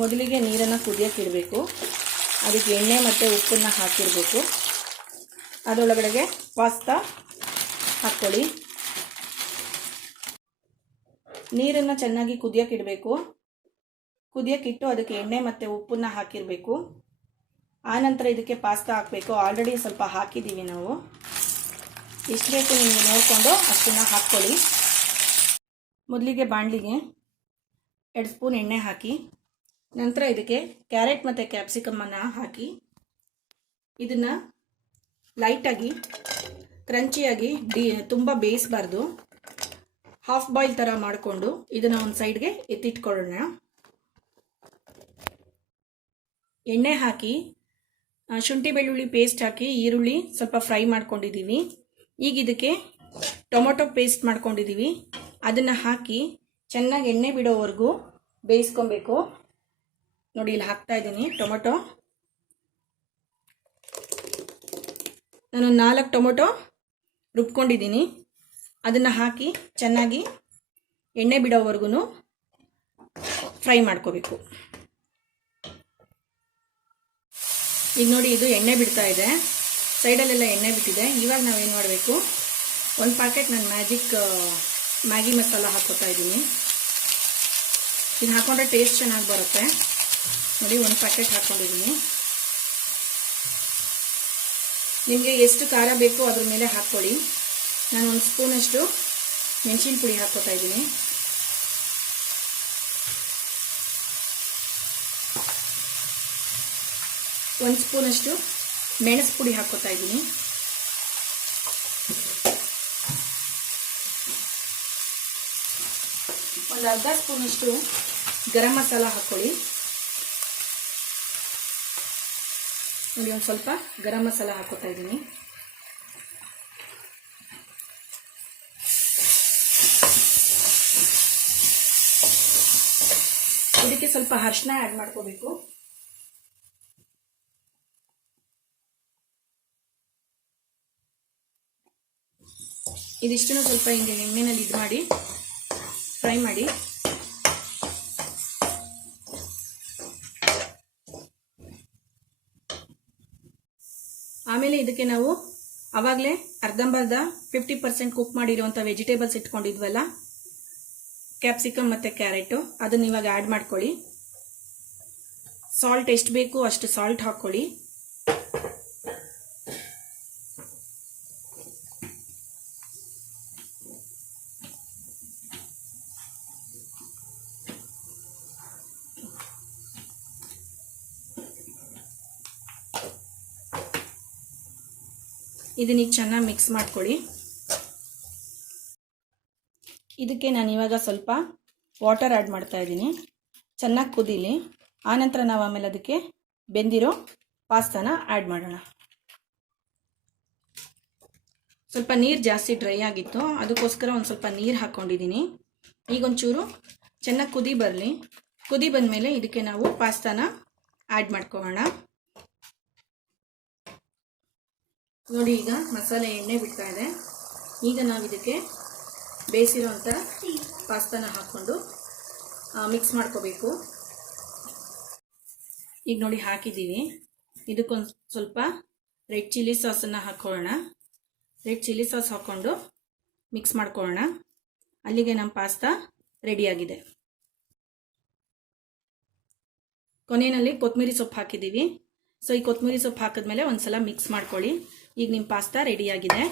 ಮೊದಲಿಗೆ ನೀರನ್ನು ಕುದಿಯಕ್ಕೆ ಇಡಬೇಕು. ಅದಕ್ಕೆ ಎಣ್ಣೆ ಮತ್ತು ಉಪ್ಪನ್ನು ಹಾಕಿರಬೇಕು. ಅದರೊಳಗಡೆಗೆ ಪಾಸ್ತಾ ಹಾಕ್ಕೊಳ್ಳಿ. ನೀರನ್ನು ಚೆನ್ನಾಗಿ ಕುದಿಯಕ್ಕೆ ಇಡಬೇಕು. ಕುದಿಯಕ್ಕಿಟ್ಟು ಅದಕ್ಕೆ ಎಣ್ಣೆ ಮತ್ತು ಉಪ್ಪನ್ನು ಹಾಕಿರಬೇಕು. ಆನಂತರ ಇದಕ್ಕೆ ಪಾಸ್ತಾ ಹಾಕಬೇಕು. ಆಲ್ರೆಡಿ ಸ್ವಲ್ಪ ಹಾಕಿದ್ದೀವಿ ನಾವು. ಎಷ್ಟು ಬೇಕು ನಿಮಗೆ ನೋಡಿಕೊಂಡು ಅಷ್ಟನ್ನು ಹಾಕ್ಕೊಳ್ಳಿ. ಮೊದಲಿಗೆ ಬಾಣಲಿಗೆ 2 ಸ್ಪೂನ್ ಎಣ್ಣೆ ಹಾಕಿ, ನಂತರ ಇದಕ್ಕೆ ಕ್ಯಾರೆಟ್ ಮತ್ತು ಕ್ಯಾಪ್ಸಿಕಮನ್ನು ಹಾಕಿ ಇದನ್ನು ಲೈಟಾಗಿ ಕ್ರಂಚಿಯಾಗಿ ತುಂಬ ಬೇಯಿಸಬಾರ್ದು. ಹಾಫ್ ಬಾಯ್ಲ್ ಥರ ಮಾಡಿಕೊಂಡು ಇದನ್ನು ಒಂದು ಸೈಡ್ಗೆ ಎತ್ತಿಟ್ಕೊಳ್ಳೋಣ. ಎಣ್ಣೆ ಹಾಕಿ ಶುಂಠಿ ಬೆಳ್ಳುಳ್ಳಿ ಪೇಸ್ಟ್ ಹಾಕಿ ಈರುಳ್ಳಿ ಸ್ವಲ್ಪ ಫ್ರೈ ಮಾಡ್ಕೊಂಡಿದ್ದೀವಿ. ಈಗ ಇದಕ್ಕೆ ಟೊಮೊಟೊ ಪೇಸ್ಟ್ ಮಾಡ್ಕೊಂಡಿದ್ದೀವಿ. ಅದನ್ನು ಹಾಕಿ ಚೆನ್ನಾಗಿ ಎಣ್ಣೆ ಬಿಡೋವರೆಗೂ ಬೇಯಿಸ್ಕೊಬೇಕು. ನೋಡಿ, ಇಲ್ಲಿ ಹಾಕ್ತಾ ಇದ್ದೀನಿ ಟೊಮೊಟೊ. ನಾನು 4 ಟೊಮೊಟೊ ರುಬ್ಕೊಂಡಿದ್ದೀನಿ. ಅದನ್ನು ಹಾಕಿ ಚೆನ್ನಾಗಿ ಎಣ್ಣೆ ಬಿಡೋವರೆಗೂ ಫ್ರೈ ಮಾಡ್ಕೋಬೇಕು. ಈಗ ನೋಡಿ, ಇದು ಎಣ್ಣೆ ಬಿಡ್ತಾ ಇದೆ, ಸೈಡಲ್ಲೆಲ್ಲ ಎಣ್ಣೆ ಬಿಟ್ಟಿದೆ. ಇವಾಗ ನಾವೇನು ಮಾಡಬೇಕು, 1 ಪ್ಯಾಕೆಟ್ ನಾನು ಮ್ಯಾಗಿ ಮಸಾಲ ಹಾಕ್ಕೋತಾ ಇದ್ದೀನಿ. ಇದು ಹಾಕೊಂಡ್ರೆ ಟೇಸ್ಟ್ ಚೆನ್ನಾಗಿ ಬರುತ್ತೆ. ನೋಡಿ, 1 ಪ್ಯಾಕೆಟ್ ಹಾಕ್ಕೊಂಡಿದ್ದೀನಿ. ನಿಮಗೆ ಎಷ್ಟು ಖಾರ ಬೇಕು ಅದ್ರ ಮೇಲೆ ಹಾಕ್ಕೊಳ್ಳಿ. ನಾನು 1 ಸ್ಪೂನಷ್ಟು ಮೆಣಸಿನ ಪುಡಿ ಹಾಕ್ಕೋತಾ ಇದ್ದೀನಿ. ಒಂದು ಸ್ಪೂನಷ್ಟು ಮೆಣಸು ಪುಡಿ ಹಾಕ್ಕೋತಾ ಇದ್ದೀನಿ. ಒಂದು ಅರ್ಧ ಸ್ಪೂನಷ್ಟು ಗರಂ ಮಸಾಲ ಹಾಕ್ಕೊಳ್ಳಿ. ನೋಡಿ, ಒಂದು ಸ್ವಲ್ಪ ಗರಂ ಮಸಾಲ ಹಾಕ್ಕೋತಾ ಇದ್ದೀನಿ. ಇದಕ್ಕೆ ಸ್ವಲ್ಪ ಅರಿಶಿನ ಆ್ಯಡ್ ಮಾಡ್ಕೋಬೇಕು. ಇದಿಷ್ಟನ್ನು ಸ್ವಲ್ಪ ಹಿಂಗೆ ಎಣ್ಣೆನಲ್ಲಿ ಇದು ಮಾಡಿ ಫ್ರೈ ಮಾಡಿ. ಆಮೇಲೆ ಇದಕ್ಕೆ ನಾವು ಆವಾಗಲೇ ಅರ್ಧಂಬರ್ಧ 50% ಕುಕ್ ಮಾಡಿರುವಂಥ ವೆಜಿಟೇಬಲ್ಸ್ ಇಟ್ಕೊಂಡಿದ್ವಲ್ಲ, ಕ್ಯಾಪ್ಸಿಕಮ್ ಮತ್ತು ಕ್ಯಾರೆಟು, ಅದನ್ನು ಇವಾಗ ಆ್ಯಡ್ ಮಾಡ್ಕೊಳ್ಳಿ. ಸಾಲ್ಟ್ ಎಷ್ಟು ಬೇಕು ಅಷ್ಟು ಸಾಲ್ಟ್ ಹಾಕ್ಕೊಳ್ಳಿ. ಇದನ್ನ ಚೆನ್ನಾಗಿ ಮಿಕ್ಸ್ ಮಾಡ್ಕೊಳ್ಳಿ. ಇದಕ್ಕೆ ನಾನು ಇವಾಗ ಸ್ವಲ್ಪ ವಾಟರ್ ಆ್ಯಡ್ ಮಾಡ್ತಾ ಇದ್ದೀನಿ. ಚೆನ್ನಾಗಿ ಕುದೀಲಿ. ಆನಂತರ ನಾವು ಆಮೇಲೆ ಅದಕ್ಕೆ ಬೆಂದಿರೋ ಪಾಸ್ತಾನ ಆ್ಯಡ್ ಮಾಡೋಣ. ಸ್ವಲ್ಪ ನೀರು ಜಾಸ್ತಿ ಡ್ರೈ ಆಗಿತ್ತು, ಅದಕ್ಕೋಸ್ಕರ ಒಂದು ಸ್ವಲ್ಪ ನೀರು ಹಾಕ್ಕೊಂಡಿದ್ದೀನಿ. ಈಗ ಒಂಚೂರು ಚೆನ್ನಾಗಿ ಕುದಿ ಬರಲಿ. ಕುದಿ ಬಂದಮೇಲೆ ಇದಕ್ಕೆ ನಾವು ಪಾಸ್ತಾನ ಆ್ಯಡ್ ಮಾಡ್ಕೊಳ್ಳೋಣ. ನೋಡಿ, ಈಗ ಮಸಾಲೆ ಎಣ್ಣೆ ಬಿಡ್ತಾ ಇದೆ. ಈಗ ನಾವು ಇದಕ್ಕೆ ಬೇಯಿಸಿರೋಂಥ ಪಾಸ್ತಾನ ಹಾಕ್ಕೊಂಡು ಮಿಕ್ಸ್ ಮಾಡ್ಕೋಬೇಕು. ಈಗ ನೋಡಿ ಹಾಕಿದ್ದೀವಿ. ಇದಕ್ಕೊಂದು ಸ್ವಲ್ಪ ರೆಡ್ ಚಿಲ್ಲಿ ಸಾಸನ್ನು ಹಾಕ್ಕೊಳ್ಳೋಣ. ರೆಡ್ ಚಿಲ್ಲಿ ಸಾಸ್ ಹಾಕ್ಕೊಂಡು ಮಿಕ್ಸ್ ಮಾಡ್ಕೊಳ್ಳೋಣ. ಅಲ್ಲಿಗೆ ನಮ್ಮ ಪಾಸ್ತಾ ರೆಡಿಯಾಗಿದೆ. ಕೊನೆಯಲ್ಲಿ ಕೊತ್ತಂಬರಿ ಸೊಪ್ಪು ಹಾಕಿದ್ದೀವಿ. ಸೊ ಈ ಕೊತ್ತಂಬರಿ ಸೊಪ್ಪು ಹಾಕಿದ್ಮೇಲೆ ಒಂದ್ಸಲ ಮಿಕ್ಸ್ ಮಾಡ್ಕೊಳ್ಳಿ. ಈಗ ನಿಮ್ಮ ಪಾಸ್ತಾ ರೆಡಿಯಾಗಿದೆ.